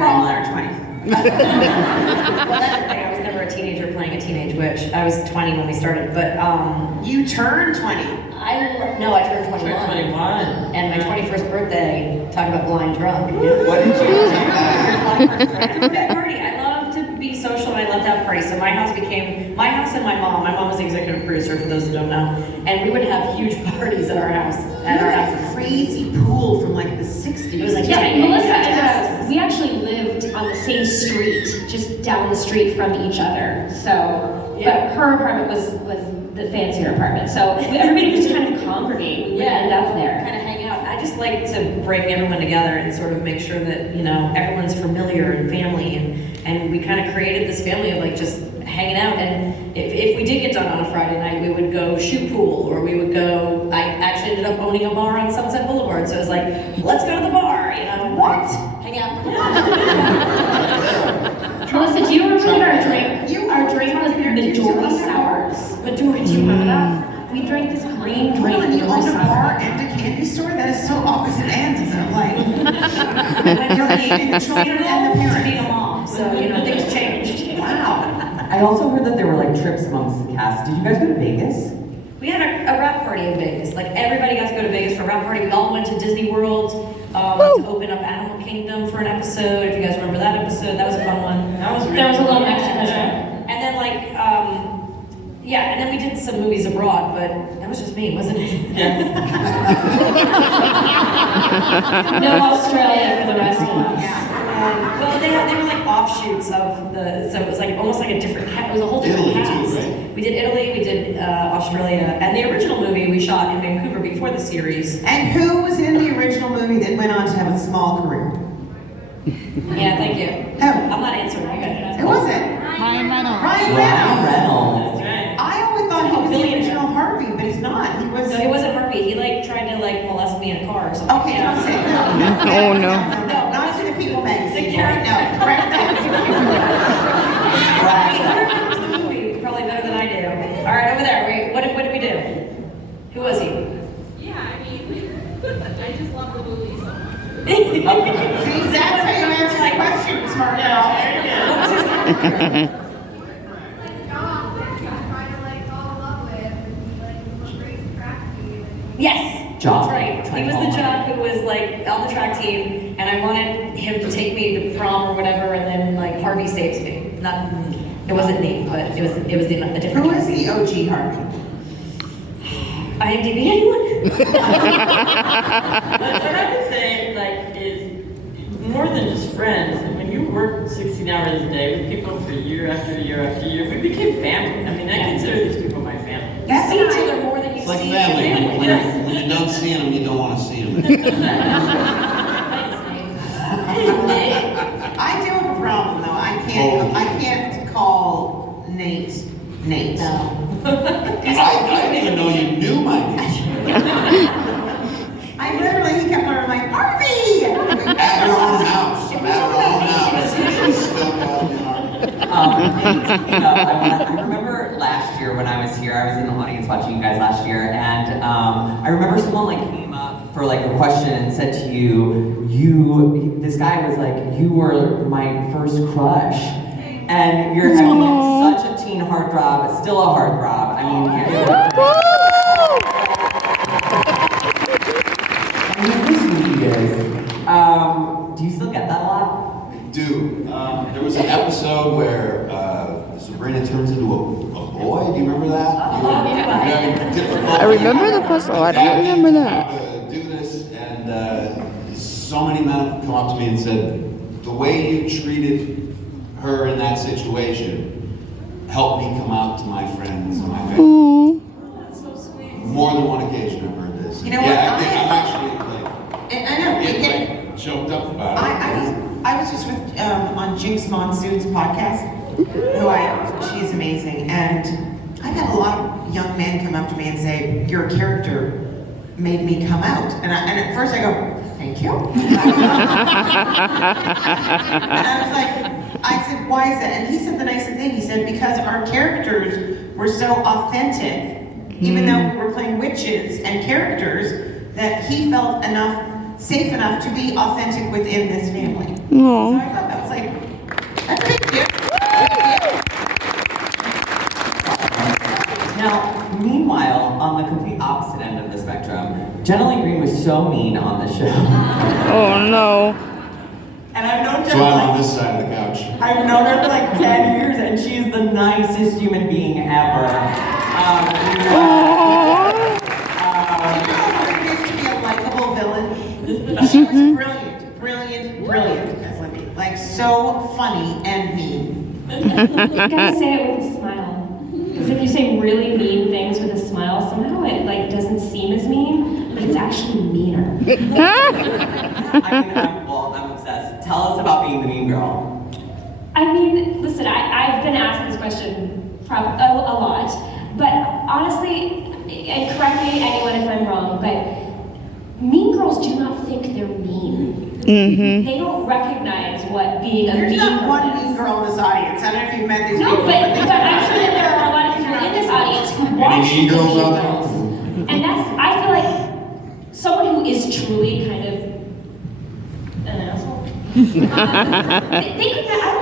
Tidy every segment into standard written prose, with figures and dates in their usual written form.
were all in our 20s. Well, that's the thing. I was never a teenager playing a teenage witch. I was 20 when we started, but You turned 20. No, I turned 21. 21. And my 21st birthday, talk about blind drunk. What did you do? Party. I love to be social and I love to have parties. So my house became my house and my mom. My mom was the executive producer, for those who don't know. And we would have huge parties at our house. At our house. Crazy pool from like the 60s. It was like Melissa and we actually lived on the same street, just down the street from each other. So, but her apartment was the fancier apartment. So everybody would just kind of congregate. We would end up there. Kind of hang out. I just like to bring everyone together and sort of make sure that, you know, everyone's familiar and family, and we kind of created this family of like just hanging out. And if we did get done on a Friday night, we would go shoot pool, or we would go, I actually ended up owning a bar on Sunset Boulevard, so it was like, let's go to the bar, you know. What? Hang out. Melissa, do you remember that our drink? Our drink was Midori Sours. Midori, do you remember that? We drank this green drink. Hold on, you Midori owned a bar Sour. and a candy store? That is so opposite ends of like. You're the children and the to be a parents. mom, so, you know, things changed. Wow. I also heard that there were like trips amongst the cast. Did you guys go to Vegas? We had a wrap party in Vegas. Like, everybody got to go to Vegas for a wrap party. We all went to Disney World to open up Animal Kingdom for an episode. If you guys remember that episode, that was a fun one. That was There was a little Mexican trip. And then and then we did some movies abroad, but that was just me, wasn't it? No Australia for the rest of us. Well, they were like offshoots of so it was like almost like a different cast. It was a whole different Italy cast. too, right? We did Italy, we did Australia, and the original movie we shot in Vancouver before the series. And who was in the original movie that went on to have a small career? Yeah, thank you. Who? I'm not answering. You guys. Who was it? Ryan Reynolds. Ryan Ryan Reynolds. Reynolds. I always thought he was the original Harvey, but he's not. He was. No, he wasn't Harvey. He like tried to like molest me in a car or something. Okay, Yeah. don't say that. Oh, no. No, not to the People magazine. The character. No, correct that. Who remembers the movie probably better than I do? All right, over there. What did we do? Who was he? Yeah, I mean, I just love the movie so much. See, that's how you answer the question, smart girl. What was his character? Like, John, that you try to like fall in love with, and like was raised crafty. Yes, Jock. that's right. He was the jock who was like on the track team, and I wanted him to take me to prom or whatever, and then like Harvey saves me. Not, it wasn't me, but it was a different. Who is the OG Harvey? IMDb anyone? What I would say, like, is more than just friends. I mean, you work 16 hours a day with people for year after year after year. We became family. I mean, I consider these people my family. You see each other more than you It's like see family. your family. When you're done seeing them, you don't want to see them. I do have a problem though. I can't call Nate. No. I didn't even know you knew my name. I literally, he kept on like, Harvey! At your own house. At our own house. He still calls me Harvey. I remember last year when I was here, I was in the audience watching you guys last year, and I remember someone like came up for like a question and said to you, this guy was like, you were my first crush. And you're having such a teen heartthrob, still a heartthrob. I mean, do you still get that a lot? Dude, there was an episode where Sabrina turns into a boy. Do you remember that? Very difficult. I remember the puzzle. I don't remember that. To do this, and so many men have come up to me and said, the way you treated her in that situation helped me come out to my friends and my family. Ooh. More than one occasion I've heard this. You know yeah, what? I think I'm actually And I know. getting like choked up about it. I was just with on Jinx Monsoon's podcast, she's amazing, and I've had a lot of young men come up to me and say, your character made me come out. And at first I go, thank you. And I was like, I said, why is that? And he said the nicest thing. He said, because our characters were so authentic, even though we were playing witches and characters, that he felt safe enough to be authentic within this family. So I thought that Meanwhile, on the complete opposite end of the spectrum, Jenna Lee Green was so mean on the show. Oh no. And I've known So Jenna I'm like, on this side of the couch. I've known her for like 10 years, and she's the nicest human being ever. Oh. You know what it is to be a likable villain? She was brilliant as Libby. Like so funny and mean. You gotta say it with a smile. Because if you say really mean things with a smile, somehow it like doesn't seem as mean, but it's actually meaner. I'm obsessed. Tell us about being the mean girl. I mean, listen, I've been asked this question a lot, but honestly, and correct me anyone if I'm wrong, but mean girls do not think they're mean. Mm-hmm. They don't recognize what being a There's mean not girl one is. mean girl in this audience. I don't know if you've met these No, people. but I'm sure that there are a lot of people in this audience who watch mean girls Mean out there? Girls. And I feel like someone who is truly kind of an asshole. I don't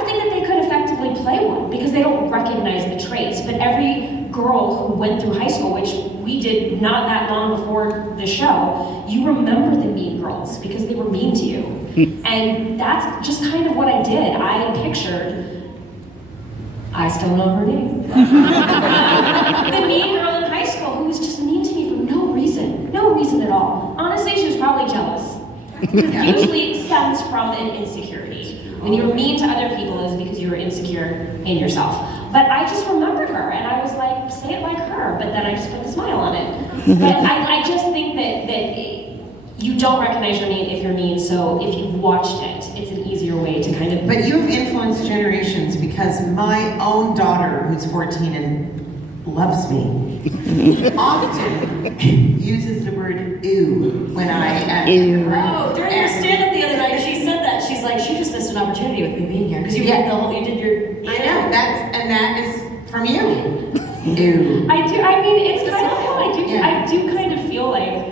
think that they could effectively play one because they don't recognize the traits. But every girl who went through high school, which we did not that long before the show, you remember the mean girls because they were mean to you. And that's just kind of what I did. I pictured, I still know her name, the mean girl in high school who was just mean to me for no reason at all. Honestly, she was probably jealous. Usually it stems from an insecurity. When you're mean to other people is because you're insecure in yourself. But I just remembered her and I was like, say it like her, but then I just put the smile on it. But I just think that you don't recognize if you're mean, so if you've watched it, it's an easier way to kind of... But you have influenced generations because my own daughter, who's 14 and loves me, often uses the word "ew" when I Ew. Oh, during your stand-up the other night, she said that. She's like, she just missed an opportunity with me being here. Because you did you did your... I know, that is from you. Ew. I mean, it's kind of cool. Yeah. I do kind of feel like,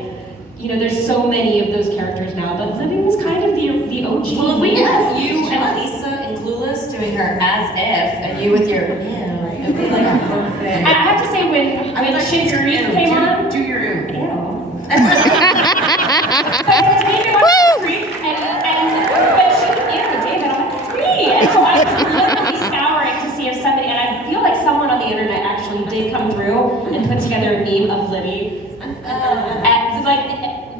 you know, there's so many of those characters now, but Libby was kind of the OG. Well, if we Yes. have you and Lisa and Clueless doing her as if, and you with your, it'd be like perfect. I have to say, when Schitt's Creek came on, Do your ew. ew. But it was me watching Schitt's Creek, but she, David, I'm like, it's me. And so I was literally scouring to see if somebody, and I feel like someone on the internet actually did come through and put together a meme of Libby.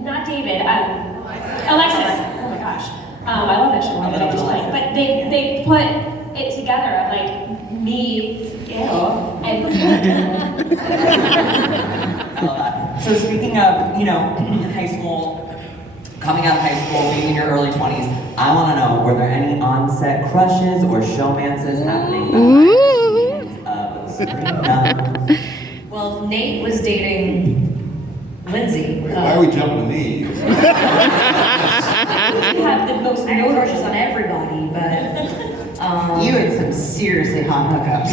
Not David, Alexis. Oh my gosh. I love that show. I love it. But they put it together of like me, and I love that. So speaking of, high school, coming out of high school, being in your early 20s, I want to know, were there any on-set crushes or showmances happening behind the scenes of Sebrina? Well, Nate was dating Lindsay. Why are we jumping to me? you have the most I had notable crushes on everybody, but You had some seriously hot hookups.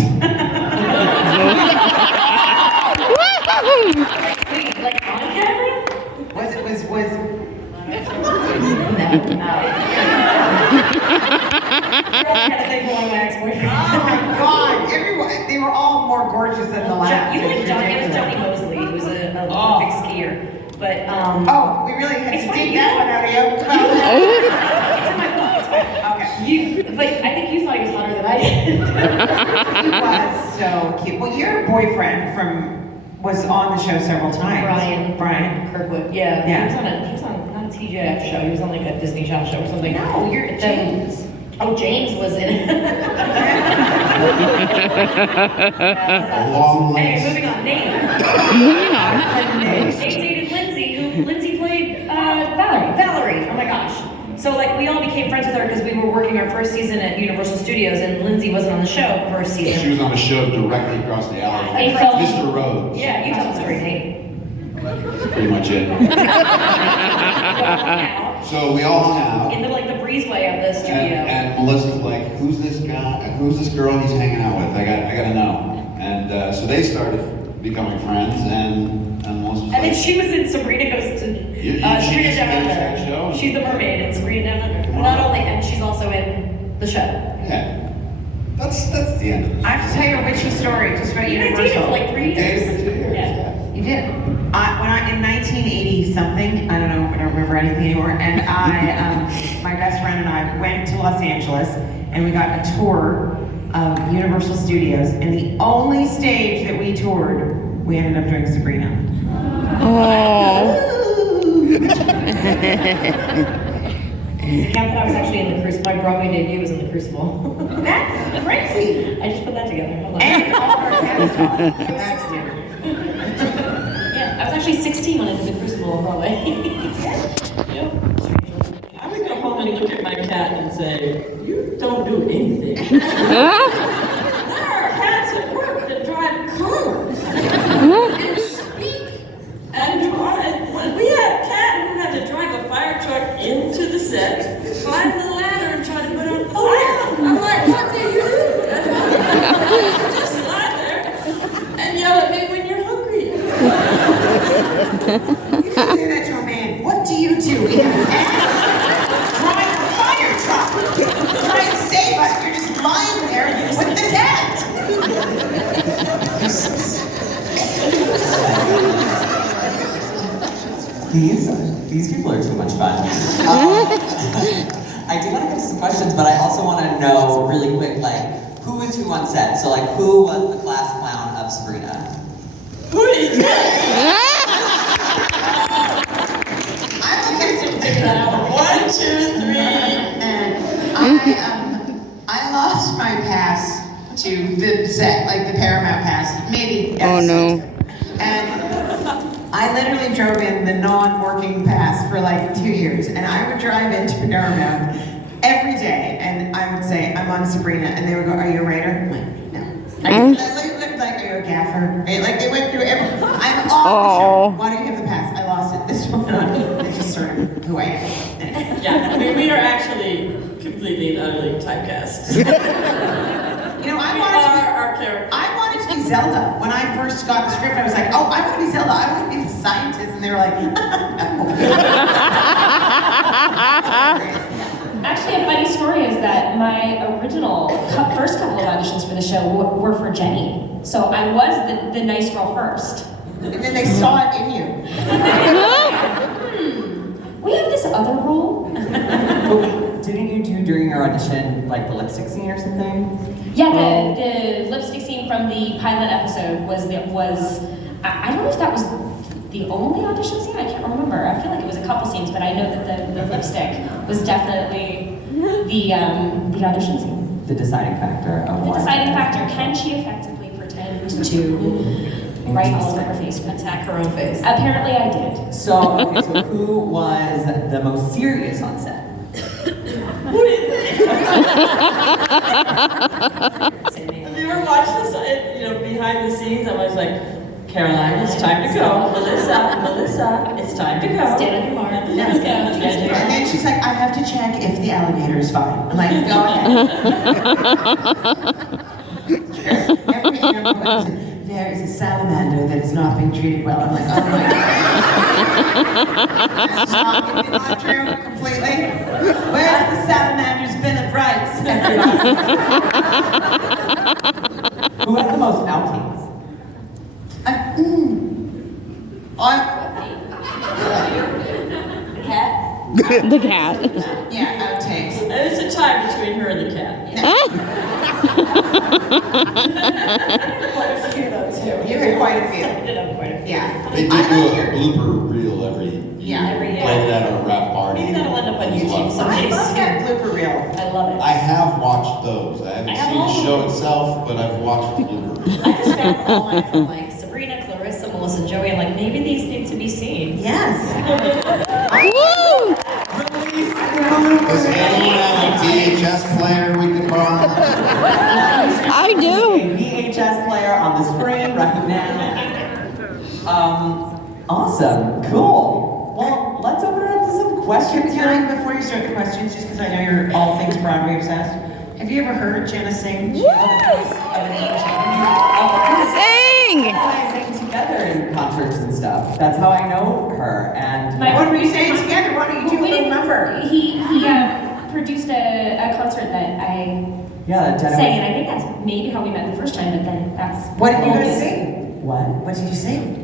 wait, like on camera? Was One of my ex-boyfriends. Oh my God! Everyone, they were all more gorgeous than the last. You It was like Johnny? It was ridiculous. Johnny Mosley, who was a big skier. But Oh, we really had It's to funny, dig you that know- one out of you. it's in my book. It's fine. Okay. But I think you thought he was hotter than I did. He was so cute. Well, your boyfriend was on the show several times. Brian. Kirkwood. Yeah. Yeah. He was on not a TGIF show. He was on like a Disney Channel show or something. No, you're James. Oh, James was in it. A long Anyway, list. moving on. Nate dated Lindsay, who Lindsay played Valerie. Oh my gosh. So like we all became friends with her because we were working our first season at Universal Studios, and Lindsay wasn't on the show first She season. was on a show directly across the alley. Hey, Phil. Mr. Rhodes. Yeah, you tell the story, Nate. Pretty much it. So we all hung out. In the breezeway of the studio. And Melissa's like, who's this guy? Who's this girl he's hanging out with? I gotta know. And so they started becoming friends, and Melissa was And then like, she was in Sabrina Goes to she Sabrina just Down finished Under. that show? She's the mermaid in Sabrina Down Under. Wow. Not only, and she's also in the show. yeah, that's the end of it. I have to tell you a witchy story just about You guys dated for Universal. like 3 years. Dated for 2 years. Yeah. You did. When I in 1980 something, I don't know, I don't remember anything anymore. And my best friend and I went to Los Angeles, and we got a tour of Universal Studios. And the only stage that we toured, we ended up doing Sabrina. Oh. Does it count that I was actually in the Crucible? My Broadway debut was in the Crucible. That's crazy. I just put that together. Hold on. And all our cast off. That's new. Yeah, I was actually 16 when I did the Crucible on Broadway. Yep. I would go home and look at my cat and say, you don't do anything. There are cats at work that drive cars and speak and drive. We had a cat who had to drive a fire truck into the set, climb the ladder and try to put out the fire. I'm like, what do you do? Just lie there and yell at me when you're hungry. You can say that to a man. What do you do? We have cats. Drive a fire truck. Try and save us. You're just lying there with the cat. These people are too much fun. I do want to get to some questions, but I also want to know really quick, like, who is who on set? So, like, who was the class clown of Sabrina? Who is that? I'm okay to figure that out. 1, 2, 3. And I lost my pass to the set, like the Paramount pass, maybe. Oh, no. And I literally drove in the non-working pass for like 2 years, and I would drive into Paramount every day, and I would say, I'm on Sabrina, and they would go, are you a writer? I'm like, no. I looked like, are you a gaffer? Like, they went through every, I'm on the show. Why do you have the pass? I lost it. This one on. It's just sort of who I am. Anyway. Yeah, I mean, we are actually completely and utterly typecast. You know, I wanted to be, our character. I wanted to be Zelda. When I first got the script, I was like, oh, I want to be Zelda. I want to be the scientist. And they were like, Actually, a funny story is that my original first couple of auditions for the show were for Jenny. So I was the nice girl first. and then they saw it in you. We have this other role. Didn't you do during your audition, like, the lipstick scene or something? Yeah, the lipstick scene from the pilot episode was I don't know if that was the only audition scene. I can't remember. I feel like it was a couple scenes, but I know that the lipstick was definitely the audition scene. The deciding factor of The what? deciding factor: can she effectively pretend to write all over her face? Attack her own face. Apparently, I did. So, okay, so who was the most serious on set? What do you think? Have you ever watched this, behind the scenes? I was like, Caroline, it's time to go. Melissa, it's time to go. Stand on your mark. Let's go. And then she's like, I have to check if the alligator is fine. I'm like, go ahead. Every interview, there is a salamander that is not being treated well. I'm like, oh my God. That's not true completely. Where's the salamander's Bill of Rights, everybody? Who had the most outings? Cat? The cat. Yeah, outtakes. There's a tie between her and the cat. Quite a few though too. You had quite a few. I did have quite a few. Yeah. They do a blooper reel every Yeah. Every year. play that at a rap party. Maybe that'll end up on It's a lot YouTube of fun. someday. I love that blooper reel. I love it. I have watched those. I haven't I have seen all the of show them. itself, but I've watched the blooper. I just found all mine from like Sabrina, Clarissa, Melissa, and Joey. I'm like, maybe these need to be seen. Yes. Woo! Does anyone have a VHS player we can borrow? I do. A VHS player on the screen right now. Awesome, cool. Well, let's open it up to some questions Can here. I, before you start the questions, just because I know you're all things Broadway obsessed, have you ever heard Jenna sing? She held the voice of an angel. Sing! We sing together in concerts and stuff. That's how I know her. And What were you saying together? Why don't you do a little number? He produced a concert that I yeah, Jenna. sang, and I think that's maybe how we met the first time. But then that's What did you guys always- sing? What? What did you sing?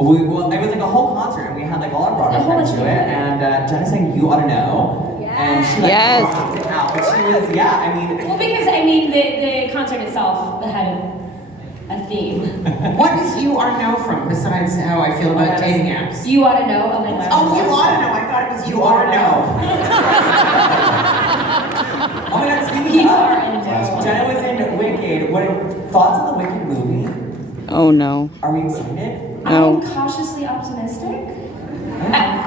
Well, it was like a whole concert, and we had like all our Broadway A whole friends bunch to of it, and Jenna sang "You Oughta Know," and she like Yes. rocked it out. But she was, yeah, I mean, Well, because I mean, the concert itself had a theme. What does you are know from besides how I feel about dating apps? You ought to know. Oh my gosh. Oh, you ought to know. I thought it was you are know. oh my God, speaking You of, are in know. Jenna was in Wicked. What are thoughts on the Wicked movie? Oh no. Are we excited? No. I'm cautiously optimistic.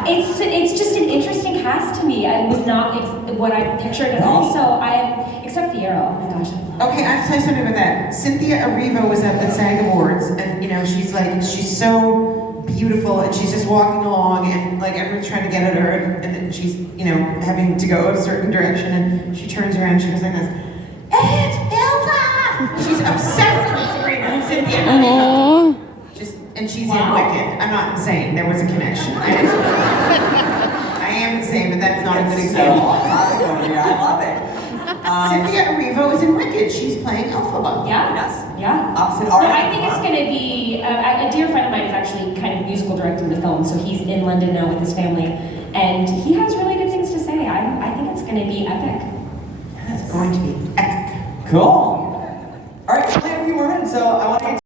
It's just an interesting cast to me. I was not what I pictured at all. So except Fiero. Oh my gosh. Okay, I have to tell you something about that. Cynthia Erivo was at the SAG Awards, and you know, she's so beautiful, and she's just walking along, and like everyone's trying to get at her, and then she's, you know, having to go a certain direction, and she turns around, and she goes like this, "It's Hilda!" She's obsessed with Sabrina, Cynthia Erivo. Aww. And she's in Wicked. I'm not insane. There was a connection. I am insane, but that's not a good So example. topic over here. I love it. Cynthia Erivo is in Wicked. She's playing Elphaba. Yeah. Yes. Yeah. Opposite No, art. I think it's going to be a dear friend of mine is actually kind of musical directing the film, so he's in London now with his family, and he has really good things to say. I think it's going to be epic. It's going to be epic. Cool.